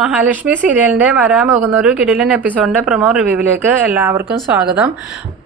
മഹാലക്ഷ്മി സീരിയലിന്റെ വരാൻ പോകുന്ന ഒരു കിടിലൻ എപ്പിസോഡിന്റെ പ്രൊമോ റിവ്യൂവിലേക്ക് എല്ലാവർക്കും സ്വാഗതം.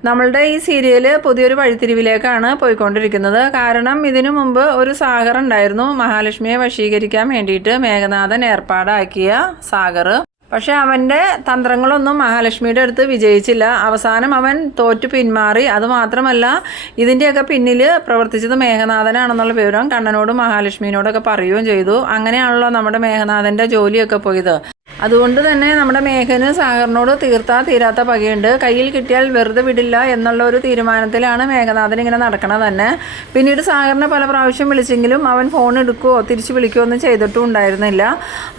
നമ്മളുടെ ഈ സീരിയൽ പുതിയൊരു വഴിത്തിരിവിലേക്കാണ് പോയിക്കൊണ്ടിരിക്കുന്നത്. കാരണം ഇതിനു മുമ്പ് ഒരു സാഗർ ഉണ്ടായിരുന്നു. മഹാലക്ഷ്മിയെ വശീകരിക്കാൻ വേണ്ടിയിട്ട് മേഘനാഥൻ ഏർപ്പാടാക്കിയ സാഗർ. പക്ഷെ അവന്റെ തന്ത്രങ്ങളൊന്നും മഹാലക്ഷ്മിയുടെ അടുത്ത് വിജയിച്ചില്ല. അവസാനം അവൻ തോറ്റു പിന്മാറി. അതുമാത്രമല്ല ഇതിന്റെയൊക്കെ പിന്നിൽ പ്രവർത്തിച്ചത് മേഘനാഥനാണെന്നുള്ള വിവരം കണ്ണനോടും മഹാലക്ഷ്മിയോടൊക്കെ പറയുകയും ചെയ്തു. അങ്ങനെയാണല്ലോ നമ്മുടെ മേഘനാഥന്റെ ജോലിയൊക്കെ പോയത്. അതുകൊണ്ട് തന്നെ നമ്മുടെ മേഘന് സാഗറിനോട് തീർത്താ തീരാത്ത പകയുണ്ട്. കയ്യിൽ കിട്ടിയാൽ വെറുതെ വിടില്ല എന്നുള്ള ഒരു തീരുമാനത്തിലാണ് മേഘനാഥൻ ഇങ്ങനെ നടക്കണത് തന്നെ. പിന്നീട് സാഗറിനെ പല പ്രാവശ്യം വിളിച്ചെങ്കിലും അവൻ ഫോൺ എടുക്കുകയോ തിരിച്ച് വിളിക്കുകയോ ഒന്നും ചെയ്തിട്ടും ഉണ്ടായിരുന്നില്ല.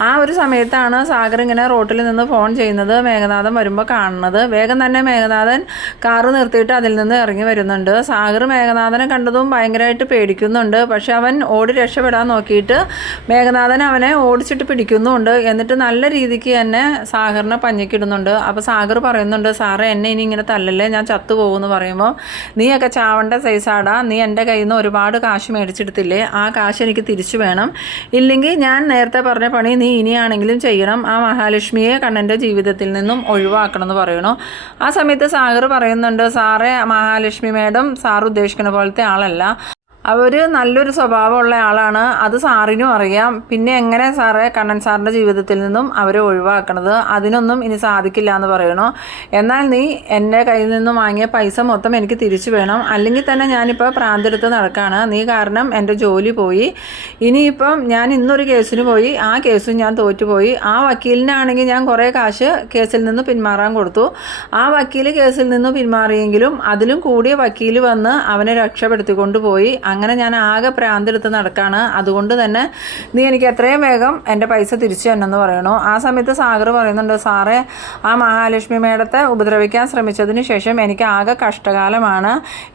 ആ ഒരു സമയത്താണ് സാഗർ ഇങ്ങനെ റോട്ടിൽ നിന്ന് ഫോൺ ചെയ്യുന്നത് മേഘനാഥൻ വരുമ്പോൾ കാണുന്നത്. വേഗം തന്നെ മേഘനാഥൻ കാറ് നിർത്തിയിട്ട് അതിൽ നിന്ന് ഇറങ്ങി വരുന്നുണ്ട്. സാഗർ മേഘനാഥനെ കണ്ടതും ഭയങ്കരമായിട്ട് പേടിക്കുന്നുണ്ട്. പക്ഷെ അവൻ ഓടി രക്ഷപ്പെടാൻ നോക്കിയിട്ട് മേഘനാഥൻ അവനെ ഓടിച്ചിട്ട് പിടിക്കുന്നുമുണ്ട് എന്നിട്ട് നല്ല രീതിക്ക് തന്നെ സാഗറിനെ പഞ്ഞിക്കിടുന്നുണ്ട്. അപ്പോൾ സാഗർ പറയുന്നുണ്ട് സാറേ എന്നെ ഇനി ഇങ്ങനെ തല്ലല്ലേ? ഞാൻ ചത്തുപോകുമെന്ന് പറയുമ്പോൾ നീയൊക്കെ ചാവണ്ട സൈസാടാ. നീ എന്റെ കയ്യിൽ നിന്ന് ഒരുപാട് കാശ് മേടിച്ചെടുത്തില്ലേ? ആ കാശ് എനിക്ക് തിരിച്ചു വേണം. ഇല്ലെങ്കിൽ ഞാൻ നേരത്തെ പറഞ്ഞ പണി നീ ഇനിയാണെങ്കിലും ചെയ്യണം. ആ മഹാലക്ഷ്മിയെ കണ്ണന്റെ ജീവിതത്തിൽ നിന്നും ഒഴിവാക്കണം എന്ന് പറയണു. ആ സമയത്ത് സാഗർ പറയുന്നുണ്ട് സാറേ മഹാലക്ഷ്മി മേഡം സാർ ഉദ്ദേശിക്കുന്ന പോലത്തെ ആളല്ല. അവർ നല്ലൊരു സ്വഭാവമുള്ള ആളാണ്. അത് സാറിനും അറിയാം. പിന്നെ എങ്ങനെ സാറെ കണ്ണൻ സാറിന്റെ ജീവിതത്തിൽ നിന്നും അവരെ ഒഴിവാക്കണത്? അതിനൊന്നും ഇനി സാധിക്കില്ല എന്ന് പറയണു. എന്നാൽ നീ എന്റെ കയ്യിൽ നിന്നും വാങ്ങിയ പൈസ മൊത്തം എനിക്ക് തിരിച്ചു വേണം. അല്ലെങ്കിൽ തന്നെ ഞാനിപ്പോൾ പ്രാന്തെടുത്ത് നടക്കുകയാണ് നീ കാരണം എന്റെ ജോലി പോയി. ഇനിയിപ്പം ഞാൻ ഇന്നൊരു കേസിന് പോയി. ആ കേസും ഞാൻ തോറ്റുപോയി. ആ വക്കീലിനാണെങ്കിൽ ഞാൻ കുറേ കാശ് കേസിൽ നിന്ന് പിന്മാറാൻ കൊടുത്തു. ആ വക്കീൽ കേസിൽ നിന്ന് പിന്മാറിയെങ്കിലും അതിലും കൂടിയ വക്കീൽ വന്ന് അവനെ രക്ഷപ്പെടുത്തിക്കൊണ്ട് പോയി അങ്ങനെ ഞാൻ ആകെ പ്രാന്തെടുത്ത് നടക്കാണ്. അതുകൊണ്ട് തന്നെ നീ എനിക്ക് എത്രയും വേഗം എന്റെ പൈസ തിരിച്ചു തന്നെന്ന് പറയണു? ആ സമയത്ത് സാഗർ പറയുന്നുണ്ട് സാറേ ആ മഹാലക്ഷ്മി മേഡത്തെ ഉപദ്രവിക്കാൻ ശ്രമിച്ചതിന് ശേഷം എനിക്ക് ആകെ കഷ്ടകാലമാണ്.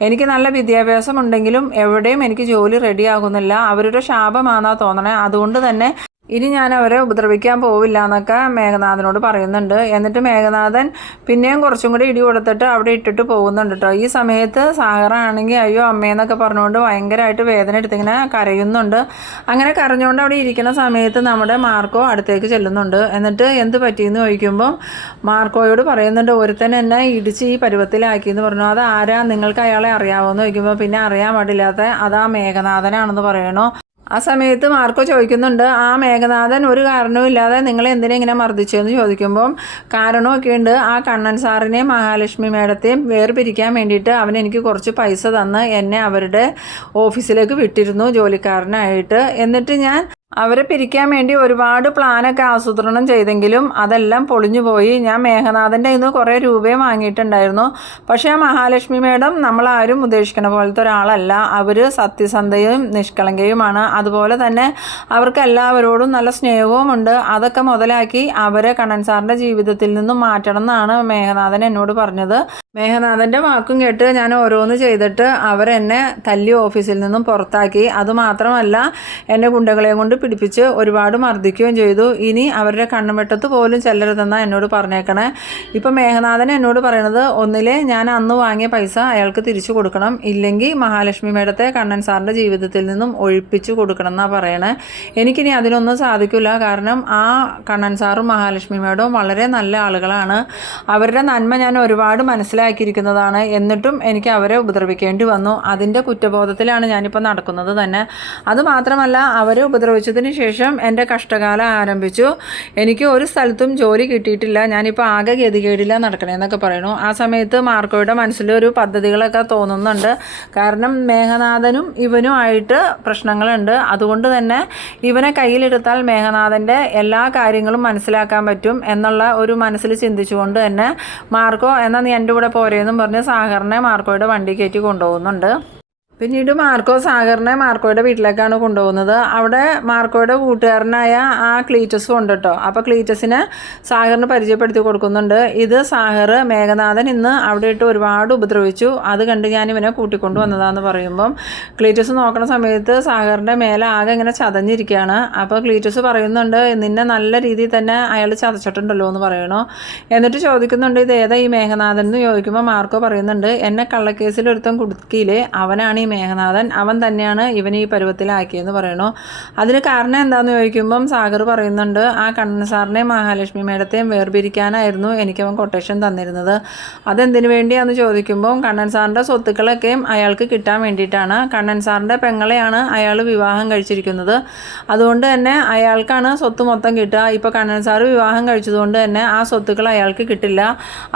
എനിക്ക് നല്ല വിദ്യാഭ്യാസം ഉണ്ടെങ്കിലും എവിടെയും എനിക്ക് ജോലി റെഡിയാകുന്നില്ല. അവരുടെ ശാപമാണെന്നാണ് തോന്നണേ. അതുകൊണ്ട് തന്നെ ഇനി ഞാൻ അവരെ ഉപദ്രവിക്കാൻ പോവില്ല എന്നൊക്കെ മേഘനാഥനോട് പറയുന്നുണ്ട്. എന്നിട്ട് മേഘനാഥൻ പിന്നെയും കുറച്ചും കൂടി ഇടി കൊടുത്തിട്ട് അവിടെ ഇട്ടിട്ട് പോകുന്നുണ്ട് കേട്ടോ ഈ സമയത്ത് സാഗറാണെങ്കിൽ അയ്യോ അമ്മയെന്നൊക്കെ പറഞ്ഞുകൊണ്ട് ഭയങ്കരമായിട്ട് വേദന എടുത്തിങ്ങനെ കരയുന്നുണ്ട്. അങ്ങനെ കരഞ്ഞുകൊണ്ട് അവിടെ ഇരിക്കുന്ന സമയത്ത് നമ്മുടെ മാർക്കോ അടുത്തേക്ക് ചെല്ലുന്നുണ്ട്. എന്നിട്ട് എന്ത് പറ്റിയെന്ന് ചോദിക്കുമ്പം മാർക്കോയോട് പറയുന്നുണ്ട് ഒരുത്തൻ എന്നെ ഇടിച്ച് ഈ പരുവത്തിലാക്കി എന്ന് പറഞ്ഞു. അത് ആരാ? നിങ്ങൾക്ക് അയാളെ അറിയാമോന്ന് ചോദിക്കുമ്പോൾ പിന്നെ അറിയാൻ പാടില്ലാത്ത അതാ മേഘനാഥനാണെന്ന് പറയണു? ആ സമയത്ത് മാർക്കോ ചോദിക്കുന്നുണ്ട് ആ മേഘനാഥൻ ഒരു കാരണവും ഇല്ലാതെ നിങ്ങളെ എന്തിനെ ഇങ്ങനെ മർദ്ദിച്ചു എന്ന് ചോദിക്കുമ്പം കാരണമൊക്കെ ഉണ്ട്. ആ കണ്ണൻ സാറിനെയും മഹാലക്ഷ്മി മേഡത്തെയും വേർപിരിക്കാൻ വേണ്ടിയിട്ട് അവൻ എനിക്ക് കുറച്ച് പൈസ തന്ന് എന്നെ അവരുടെ ഓഫീസിലേക്ക് വിട്ടിരുന്നു ജോലിക്കാരനായിട്ട്. എന്നിട്ട് ഞാൻ അവരെ പിരിക്കാൻ വേണ്ടി ഒരുപാട് പ്ലാനൊക്കെ ആസൂത്രണം ചെയ്തെങ്കിലും അതെല്ലാം പൊളിഞ്ഞു പോയി. ഞാൻ മേഘനാഥന്റെ ഇന്ന് കുറേ രൂപയും വാങ്ങിയിട്ടുണ്ടായിരുന്നു. പക്ഷേ ആ മഹാലക്ഷ്മി മേഡം നമ്മളാരും ഉദ്ദേശിക്കുന്ന പോലത്തെ ഒരാളല്ല. അവർ സത്യസന്ധയും നിഷ്കളങ്കയുമാണ്. അതുപോലെ തന്നെ അവർക്ക് എല്ലാവരോടും നല്ല സ്നേഹവുമുണ്ട് അതൊക്കെ മുതലാക്കി അവരെ കണ്ണൻ സാറിന്റെ ജീവിതത്തിൽ നിന്നും മാറ്റണം എന്നാണ് മേഘനാഥൻ എന്നോട് പറഞ്ഞത്. മേഘനാഥന്റെ വാക്കും കേട്ട് ഞാൻ ഓരോന്ന് ചെയ്തിട്ട് അവരെന്നെ തല്ലി ഓഫീസിൽ നിന്നും പുറത്താക്കി. അതുമാത്രമല്ല എന്റെ ഗുണ്ടകളെയും കൊണ്ട് പിടിപ്പിച്ച് ഒരുപാട് മർദ്ദിക്കുകയും ചെയ്തു. ഇനി അവരുടെ കണ്ണുവെട്ടത്ത് പോലും ചെല്ലരുതെന്നാണ് എന്നോട് പറഞ്ഞേക്കണേ. ഇപ്പം മേഘനാഥൻ എന്നോട് പറയണത് ഒന്നിലെ ഞാൻ അന്ന് വാങ്ങിയ പൈസ അയാൾക്ക് തിരിച്ചു കൊടുക്കണം. ഇല്ലെങ്കിൽ മഹാലക്ഷ്മി മേഡത്തെ കണ്ണൻ സാറിന്റെ ജീവിതത്തിൽ നിന്നും ഒഴിപ്പിച്ചു കൊടുക്കണം എന്നാണ് പറയണേ. എനിക്കിനി അതിനൊന്നും സാധിക്കില്ല. കാരണം ആ കണ്ണൻ സാറും മഹാലക്ഷ്മി മേഡവും വളരെ നല്ല ആളുകളാണ്. അവരുടെ നന്മ ഞാൻ ഒരുപാട് മനസ്സിലാക്കിയിരിക്കുന്നതാണ് എന്നിട്ടും എനിക്ക് അവരെ ഉപദ്രവിക്കേണ്ടി വന്നു. അതിന്റെ കുറ്റബോധത്തിലാണ് ഞാനിപ്പോൾ നടക്കുന്നത് തന്നെ. അതുമാത്രമല്ല അവരെ ഉപദ്രവിച്ചതിന് ശേഷം എന്റെ കഷ്ടകാലം ആരംഭിച്ചു. എനിക്ക് ഒരു സ്ഥലത്തും ജോലി കിട്ടിയിട്ടില്ല. ഞാനിപ്പോൾ ആകെ ഗതികേടില്ല നടക്കണേ എന്നൊക്കെ പറയണു ആ സമയത്ത് മാർക്കോയുടെ മനസ്സിൽ ഒരു പദ്ധതികളൊക്കെ തോന്നുന്നുണ്ട്. കാരണം മേഘനാഥനും ഇവനും ആയിട്ട് പ്രശ്നങ്ങളുണ്ട്. അതുകൊണ്ട് തന്നെ ഇവനെ കയ്യിലെടുത്താൽ മേഘനാഥന്റെ എല്ലാ കാര്യങ്ങളും മനസ്സിലാക്കാൻ പറ്റും എന്നുള്ള ഒരു മനസ്സിൽ ചിന്തിച്ചുകൊണ്ട് തന്നെ മാർക്കോ എന്നാൽ നീ എന്റെ കൂടെ പോരേന്നും പറഞ്ഞ് സാഗറിനെ മാർക്കോയുടെ വണ്ടി കയറ്റി കൊണ്ടുപോകുന്നുണ്ട്. പിന്നീട് മാർക്കോ സാഗറിനെ മാർക്കോയുടെ വീട്ടിലേക്കാണ് കൊണ്ടുപോകുന്നത്. അവിടെ മാർക്കോയുടെ കൂട്ടുകാരനായ ആ ക്ലീറ്റസ് ഉണ്ട് കേട്ടോ. അപ്പോൾ ക്ലീറ്റസിനെ സാഗറിന് പരിചയപ്പെടുത്തി കൊടുക്കുന്നുണ്ട്. ഇത് സാഗർ മേഘനാഥൻ ഇന്ന് അവിടെ ഇട്ട് ഒരുപാട് ഉപദ്രവിച്ചു. അത് കണ്ട് ഞാൻ ഇവനെ കൂട്ടിക്കൊണ്ടു വന്നതാന്ന് പറയുമ്പം ക്ലീറ്റസ് നോക്കുന്ന സമയത്ത് സാഗറിന്റെ മേലെ ആകെ ഇങ്ങനെ ചതഞ്ഞിരിക്കുകയാണ്. അപ്പോൾ ക്ലീറ്റസ് പറയുന്നുണ്ട് നിന്നെ നല്ല രീതിയിൽ തന്നെ അയാൾ ചതച്ചിട്ടുണ്ടല്ലോ എന്ന് പറയണു. എന്നിട്ട് ചോദിക്കുന്നുണ്ട് ഇത് ഏതാ ഈ മേഘനാഥൻ? എന്ന് ചോദിക്കുമ്പോൾ മാർക്കോ പറയുന്നുണ്ട് എന്നെ കള്ളക്കേസിൽ ഒരുത്തം കുടുക്കിയില്ലേ. അവനാണ് ഈ മേഘനാഥൻ അവൻ തന്നെയാണ് ഇവനെ ഈ പരുവത്തിലാക്കിയെന്ന് പറയണു. അതിന് കാരണം എന്താണെന്ന് ചോദിക്കുമ്പം സാഗർ പറയുന്നുണ്ട് ആ കണ്ണൻ സാറിനെയും മഹാലക്ഷ്മി മേഡത്തെയും വേർപിരിക്കാനായിരുന്നു എനിക്കവൻ കൊട്ടേഷൻ തന്നിരുന്നത്. അതെന്തിനു വേണ്ടിയാണെന്ന് ചോദിക്കുമ്പം കണ്ണൻ സാറിന്റെ സ്വത്തുക്കളൊക്കെയും അയാൾക്ക് കിട്ടാൻ വേണ്ടിയിട്ടാണ്. കണ്ണൻ സാറിന്റെ പെങ്ങളെയാണ് അയാൾ വിവാഹം കഴിച്ചിരിക്കുന്നത്. അതുകൊണ്ട് തന്നെ അയാൾക്കാണ് സ്വത്ത് മൊത്തം കിട്ടുക. ഇപ്പോൾ കണ്ണൻ സാറ് വിവാഹം കഴിച്ചതുകൊണ്ട് തന്നെ ആ സ്വത്തുക്കൾ അയാൾക്ക് കിട്ടില്ല.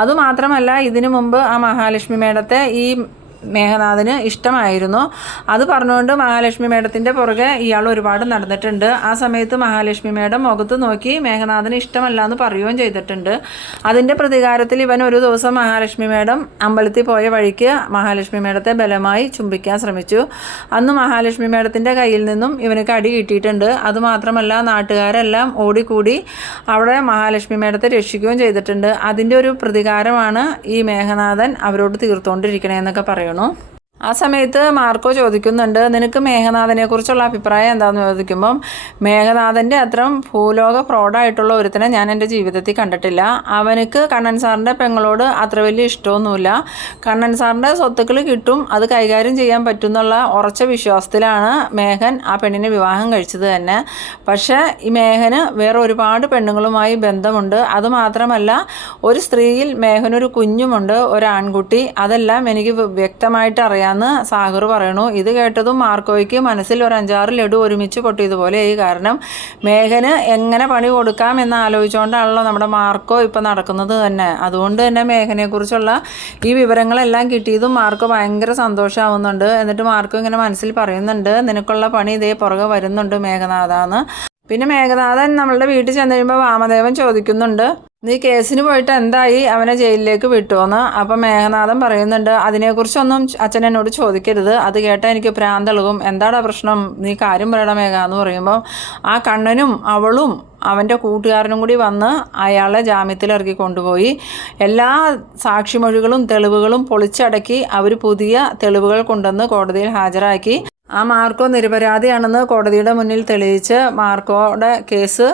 അതുമാത്രമല്ല ഇതിനു മുമ്പ് ആ മഹാലക്ഷ്മി മേഡത്തെ ഈ മേഘനാഥന് ഇഷ്ടമായിരുന്നു. അത് പറഞ്ഞുകൊണ്ട് മഹാലക്ഷ്മി മേഡത്തിന്റെ പുറകെ ഇയാൾ ഒരുപാട് നടന്നിട്ടുണ്ട്. ആ സമയത്ത് മഹാലക്ഷ്മി മേഡം മുഖത്ത് നോക്കി മേഘനാഥന് ഇഷ്ടമല്ല എന്ന് പറയുകയും ചെയ്തിട്ടുണ്ട്. അതിന്റെ പ്രതികാരത്തിൽ ഇവൻ ഒരു ദിവസം മഹാലക്ഷ്മി മേഡം അമ്പലത്തിൽ പോയ വഴിക്ക് മഹാലക്ഷ്മി മേഡത്തെ ബലമായി ചുംബിക്കാൻ ശ്രമിച്ചു. അന്ന് മഹാലക്ഷ്മി മേഡത്തിന്റെ കയ്യിൽ നിന്നും ഇവനക്ക് അടി കിട്ടിയിട്ടുണ്ട്. അതുമാത്രമല്ല നാട്ടുകാരെല്ലാം ഓടിക്കൂടി അവിടെ മഹാലക്ഷ്മി മേഡത്തെ രക്ഷിക്കുകയും ചെയ്തിട്ടുണ്ട്. അതിന്റെ ഒരു പ്രതികാരമാണ് ഈ മേഘനാഥൻ അവരോട് തീർത്തുകൊണ്ടിരിക്കണേന്നൊക്കെ പറയണു? ആ സമയത്ത് മാർക്കോ ചോദിക്കുന്നുണ്ട് നിനക്ക് മേഘനാഥനെ കുറിച്ചുള്ള അഭിപ്രായം എന്താണെന്ന് ചോദിക്കുമ്പം മേഘനാഥന്റെ അത്രയും ഭൂലോക ഫ്രോഡായിട്ടുള്ള ഒരുത്തനെ ഞാൻ എന്റെ ജീവിതത്തിൽ കണ്ടിട്ടില്ല. അവനക്ക് കണ്ണൻ സാറിന്റെ പെങ്ങളോട് അത്ര വലിയ ഇഷ്ടമൊന്നുമില്ല. കണ്ണൻ സാറിന്റെ സ്വത്തുക്കൾ കിട്ടും അത് കൈകാര്യം ചെയ്യാൻ പറ്റും എന്നുള്ള ഉറച്ച വിശ്വാസത്തിലാണ് മേഘൻ ആ പെണ്ണിനെ വിവാഹം കഴിച്ചത് തന്നെ. പക്ഷേ ഈ മേഘന് വേറെ ഒരുപാട് പെണ്ണുങ്ങളുമായി ബന്ധമുണ്ട്. അതുമാത്രമല്ല ഒരു സ്ത്രീയിൽ മേഘനൊരു കുഞ്ഞുമുണ്ട് ഒരു ആൺകുട്ടി. അതെല്ലാം എനിക്ക് വ്യക്തമായിട്ട് വ്യക്തമായിട്ട് അറിയാമെന്ന് സാഗർ പറയണു. ഇത് കേട്ടതും മാർക്കോയ്ക്ക് മനസ്സിൽ ഒരു അഞ്ചാറ് ലഡു ഒരുമിച്ച് പൊട്ടിയതുപോലെ ഈ കാരണം മേഘന് എങ്ങനെ പണി കൊടുക്കാം എന്ന് ആലോചിച്ചുകൊണ്ടാണല്ലോ നമ്മുടെ മാർക്കോ ഇപ്പം നടക്കുന്നത് തന്നെ. അതുകൊണ്ട് തന്നെ മേഘനെക്കുറിച്ചുള്ള ഈ വിവരങ്ങളെല്ലാം കിട്ടിയതും മാർക്കോ ഭയങ്കര സന്തോഷമാവുന്നുണ്ട് എന്നിട്ട് മാർക്കോ ഇങ്ങനെ മനസ്സിൽ പറയുന്നുണ്ട് നിനക്കുള്ള പണി ഇതേ പുറകെ വരുന്നുണ്ട് മേഘനാഥാന്ന്. പിന്നെ മേഘനാഥൻ നമ്മളുടെ വീട്ടിൽ ചെന്ന് കഴിയുമ്പോൾ വാമദേവൻ ചോദിക്കുന്നുണ്ട് നീ കേസിന് പോയിട്ട് എന്തായി? അവനെ ജയിലിലേക്ക് വിട്ടുവെന്ന്. അപ്പം മേഘനാഥൻ പറയുന്നുണ്ട് അതിനെക്കുറിച്ചൊന്നും അച്ഛൻ എന്നോട് ചോദിക്കരുത്. അത് കേട്ടാൽ എനിക്ക് പ്രാന്തളകും എന്താടാ പ്രശ്നം? നീ കാര്യം പറയണ മേഘ എന്ന് പറയുമ്പോൾ ആ കണ്ണനും അവളും അവന്റെ കൂട്ടുകാരനും കൂടി വന്ന് അയാളെ ജാമ്യത്തിൽ ഇറക്കി കൊണ്ടുപോയി. എല്ലാ സാക്ഷിമൊഴികളും തെളിവുകളും പൊളിച്ചടക്കി അവർ പുതിയ തെളിവുകൾ കൊണ്ടുവന്ന് കോടതിയിൽ ഹാജരാക്കി. ആ മാർക്കോ നിരപരാധിയാണെന്ന് കോടതിയുടെ മുന്നിൽ തെളിയിച്ച് മാർക്കോയുടെ കേസ്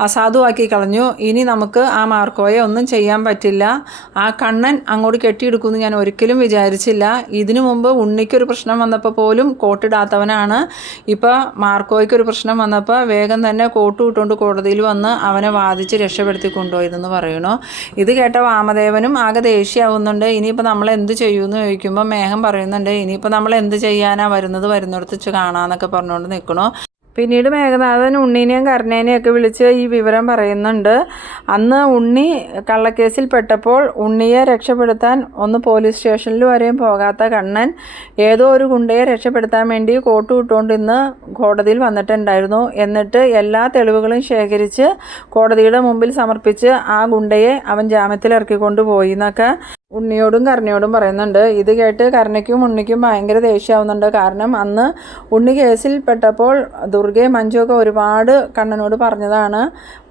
അസാധുവാക്കി കളഞ്ഞു. ഇനി നമുക്ക് ആ മാർക്കോയെ ഒന്നും ചെയ്യാൻ പറ്റില്ല. ആ കണ്ണൻ അങ്ങോട്ട് കെട്ടിയെടുക്കുമെന്ന് ഞാൻ ഒരിക്കലും വിചാരിച്ചില്ല. ഇതിനു മുമ്പ് ഉണ്ണിക്കൊരു പ്രശ്നം വന്നപ്പോൾ പോലും കോട്ടിടാത്തവനാണ്. ഇപ്പോൾ മാർക്കോയ്ക്കൊരു പ്രശ്നം വന്നപ്പോൾ വേഗം തന്നെ കോട്ട് ഇട്ടുകൊണ്ട് കോടതിയിൽ വന്ന് അവനെ വാദിച്ച് രക്ഷപ്പെടുത്തി കൊണ്ടുപോയതെന്ന് പറയണു ഇത് കേട്ട വാമദേവനും ആകെ ദേഷ്യമാവുന്നുണ്ട്. ഇനിയിപ്പോൾ നമ്മൾ എന്ത് ചെയ്യുമെന്ന് ചോദിക്കുമ്പോൾ മേഘം പറയുന്നുണ്ട്. ഇനിയിപ്പോൾ നമ്മൾ എന്ത് ചെയ്യാനാണ് വരുന്നത് വരുന്നിടത്ത് കാണാമെന്നൊക്കെ പറഞ്ഞുകൊണ്ട് നിൽക്കണു പിന്നീട് മേഘനാഥൻ ഉണ്ണീനെയും കരുണേനെയും ഒക്കെ വിളിച്ച് ഈ വിവരം പറയുന്നുണ്ട്. അന്ന് ഉണ്ണി കള്ളക്കേസിൽ പെട്ടപ്പോൾ ഉണ്ണിയെ രക്ഷപ്പെടുത്താൻ ഒന്ന് പോലീസ് സ്റ്റേഷനിൽ വരെയും പോകാത്ത കണ്ണൻ ഏതോ ഒരു ഗുണ്ടയെ രക്ഷപ്പെടുത്താൻ വേണ്ടി കോട്ട് വിട്ടുകൊണ്ട് ഇന്ന് കോടതിയിൽ വന്നിട്ടുണ്ടായിരുന്നു. എന്നിട്ട് എല്ലാ തെളിവുകളും ശേഖരിച്ച് കോടതിയുടെ മുമ്പിൽ സമർപ്പിച്ച് ആ ഗുണ്ടയെ അവൻ ജാമ്യത്തിൽ ഇറക്കിക്കൊണ്ട് പോയി എന്നൊക്കെ ഉണ്ണിയോടും കരുണയോടും പറയുന്നുണ്ട്. ഇത് കേട്ട് കരുണയ്ക്കും ഉണ്ണിക്കും ഭയങ്കര ദേഷ്യമാവുന്നുണ്ട് കാരണം അന്ന് ഉണ്ണി കേസിൽ പെട്ടപ്പോൾ ദുർഗയും മഞ്ജുവൊക്കെ ഒരുപാട് കണ്ണനോട് പറഞ്ഞതാണ്.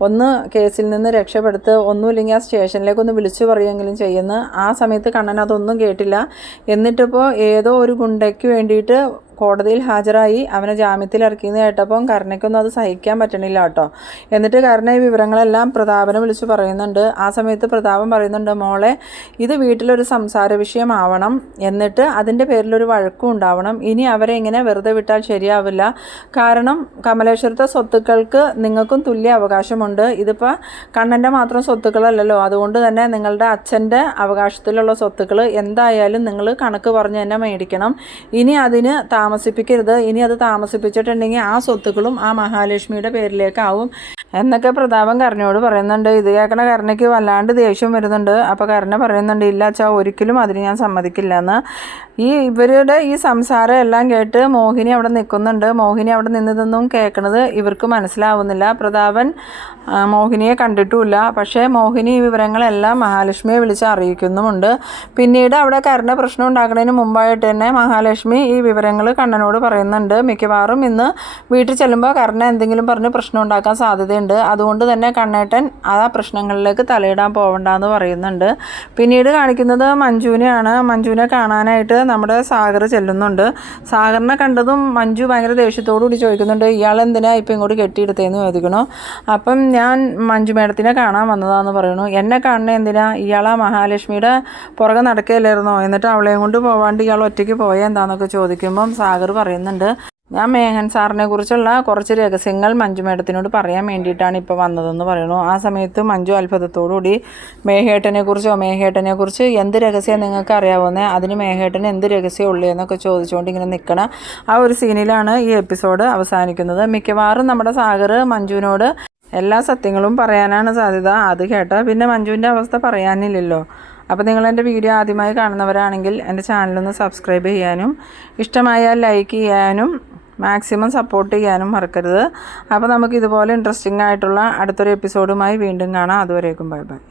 ഒന്ന് കേസിൽ നിന്ന് രക്ഷപ്പെടുത്ത് ഒന്നുമില്ലെങ്കിൽ ആ സ്റ്റേഷനിലേക്ക് ഒന്ന് വിളിച്ചു പറയുമെങ്കിലും ചെയ്യുന്നു ആ സമയത്ത് കണ്ണൻ അതൊന്നും കേട്ടില്ല. എന്നിട്ടിപ്പോൾ ഏതോ ഒരു ഗുണ്ടയ്ക്ക് വേണ്ടിയിട്ട് കോടതിയിൽ ഹാജരായി അവനെ ജാമ്യത്തിൽ ഇറക്കിയെന്ന് കേട്ടപ്പം കരുണയ്ക്കൊന്നും അത് സഹിക്കാൻ പറ്റണില്ല കേട്ടോ. എന്നിട്ട് കരുണ ഈ വിവരങ്ങളെല്ലാം പ്രതാപനെ വിളിച്ച് പറയുന്നുണ്ട്. ആ സമയത്ത് പ്രതാപൻ പറയുന്നുണ്ട് മോളെ ഇത് വീട്ടിലൊരു സംസാര വിഷയമാവണം. എന്നിട്ട് അതിന്റെ പേരിലൊരു വഴക്കും ഉണ്ടാവണം. ഇനി അവരെ ഇങ്ങനെ വെറുതെ വിട്ടാൽ ശരിയാവില്ല. കാരണം കമലേശ്വരത്തെ സ്വത്തുക്കൾക്ക് നിങ്ങൾക്കും തുല്യ അവകാശമുണ്ട്. ഇതിപ്പോൾ കണ്ണന്റെ മാത്രം സ്വത്തുക്കളല്ലല്ലോ. അതുകൊണ്ട് തന്നെ നിങ്ങളുടെ അച്ഛന്റെ അവകാശത്തിലുള്ള സ്വത്തുക്കൾ എന്തായാലും നിങ്ങൾ കണക്ക് പറഞ്ഞ് തന്നെ മേടിക്കണം. ഇനി അതിന് താമസിപ്പിക്കരുത്. ഇനി അത് താമസിപ്പിച്ചിട്ടുണ്ടെങ്കിൽ ആ സ്വത്തുക്കളും ആ മഹാലക്ഷ്മിയുടെ പേരിലേക്കാവും എന്നൊക്കെ പ്രതാപൻ കരുണയോട് പറയുന്നുണ്ട്. ഇത് കേൾക്കണ കരുണയ്ക്ക് വല്ലാണ്ട് ദേഷ്യം വരുന്നുണ്ട്. അപ്പോൾ കരുണ പറയുന്നുണ്ട് ഇല്ല അച്ഛാ ഒരിക്കലും അതിന് ഞാൻ സമ്മതിക്കില്ല എന്ന് ഈ ഇവരുടെ ഈ സംസാരം എല്ലാം കേട്ട് മോഹിനി അവിടെ നിൽക്കുന്നുണ്ട്. മോഹിനി അവിടെ നിന്നതൊന്നും കേൾക്കണത് ഇവർക്ക് മനസ്സിലാവുന്നില്ല. പ്രതാപൻ മോഹിനിയെ കണ്ടിട്ടുമില്ല. പക്ഷേ മോഹിനി ഈ വിവരങ്ങളെല്ലാം മഹാലക്ഷ്മിയെ വിളിച്ച് അറിയിക്കുന്നുമുണ്ട്. പിന്നീട് അവിടെ കരുണ പ്രശ്നം ഉണ്ടാക്കുന്നതിന് മുമ്പായിട്ട് തന്നെ മഹാലക്ഷ്മി ഈ വിവരങ്ങൾ കണ്ണനോട് പറയുന്നുണ്ട്. മിക്കവാറും ഇന്ന് വീട്ടിൽ ചെല്ലുമ്പോൾ കരുണ എന്തെങ്കിലും പറഞ്ഞ് പ്രശ്നം ഉണ്ടാക്കാൻ സാധ്യതയുണ്ട്. അതുകൊണ്ട് തന്നെ കണ്ണേട്ടൻ ആ പ്രശ്നങ്ങളിലേക്ക് തലയിടാൻ പോവണ്ടെന്ന് പറയുന്നുണ്ട്. പിന്നീട് കാണിക്കുന്നത് മഞ്ജുവിനെയാണ്. മഞ്ജുവിനെ കാണാനായിട്ട് നമ്മുടെ സാഗർ ചെല്ലുന്നുണ്ട്. സാഗറിനെ കണ്ടതും മഞ്ജു ഭയങ്കര ദേഷ്യത്തോടു കൂടി ചോദിക്കുന്നുണ്ട് ഇയാൾ എന്തിനാ ഇപ്പം ഇങ്ങോട്ട് കെട്ടിയെടുത്തേന്ന് ചോദിക്കണു അപ്പം ഞാൻ മഞ്ജു മേഡത്തിനെ കാണാൻ വന്നതാന്ന് പറയണു എന്നെ കാണണേ എന്തിനാ? ഇയാളാ മഹാലക്ഷ്മിയുടെ പുറകെ നടക്കുകയല്ലായിരുന്നോ? എന്നിട്ട് അവളെയും കൊണ്ട് പോവാണ്ട് ഇയാൾ ഒറ്റയ്ക്ക് പോയ എന്താന്നൊക്കെ ചോദിക്കുമ്പം സാഗർ പറയുന്നുണ്ട് ഞാൻ മേഘൻ സാറിനെ കുറിച്ചുള്ള കുറച്ച് രഹസ്യങ്ങൾ മഞ്ജു മേഡത്തിനോട് പറയാൻ വേണ്ടിയിട്ടാണ് ഇപ്പോൾ വന്നതെന്ന് പറയുന്നു. ആ സമയത്ത് മഞ്ജു അത്ഭുതത്തോടുകൂടി മേഹേട്ടനെ കുറിച്ചോ മേഹേട്ടനെ കുറിച്ച് എന്ത് രഹസ്യം നിങ്ങൾക്ക് അറിയാവുന്നേ? അതിന് മേഹേട്ടന് എന്ത് രഹസ്യം ഉള്ളൂ? എന്നൊക്കെ ചോദിച്ചുകൊണ്ട് ഇങ്ങനെ നിൽക്കണ ആ ഒരു സീനിലാണ് ഈ എപ്പിസോഡ് അവസാനിക്കുന്നത്. മിക്കവാറും നമ്മുടെ സാഗർ മഞ്ജുവിനോട് എല്ലാ സത്യങ്ങളും പറയാനാണ് സാധ്യത. അത് കേട്ടാൽ പിന്നെ മഞ്ജുവിന്റെ അവസ്ഥ പറയാനില്ലല്ലോ. അപ്പോൾ നിങ്ങൾ എന്റെ വീഡിയോ ആദ്യമായി കാണുന്നവരാണെങ്കിൽ എന്റെ ചാനലൊന്ന് സബ്സ്ക്രൈബ് ചെയ്യാനും ഇഷ്ടമായാൽ ലൈക്ക് ചെയ്യാനും മാക്സിമം സപ്പോർട്ട് ചെയ്യാനും മറക്കരുത്. അപ്പോൾ നമുക്ക് ഇതുപോലെ ഇൻട്രസ്റ്റിംഗ് ആയിട്ടുള്ള അടുത്തൊരു എപ്പിസോഡുമായി വീണ്ടും കാണാം. അതുവരേക്കും ബൈ ബൈ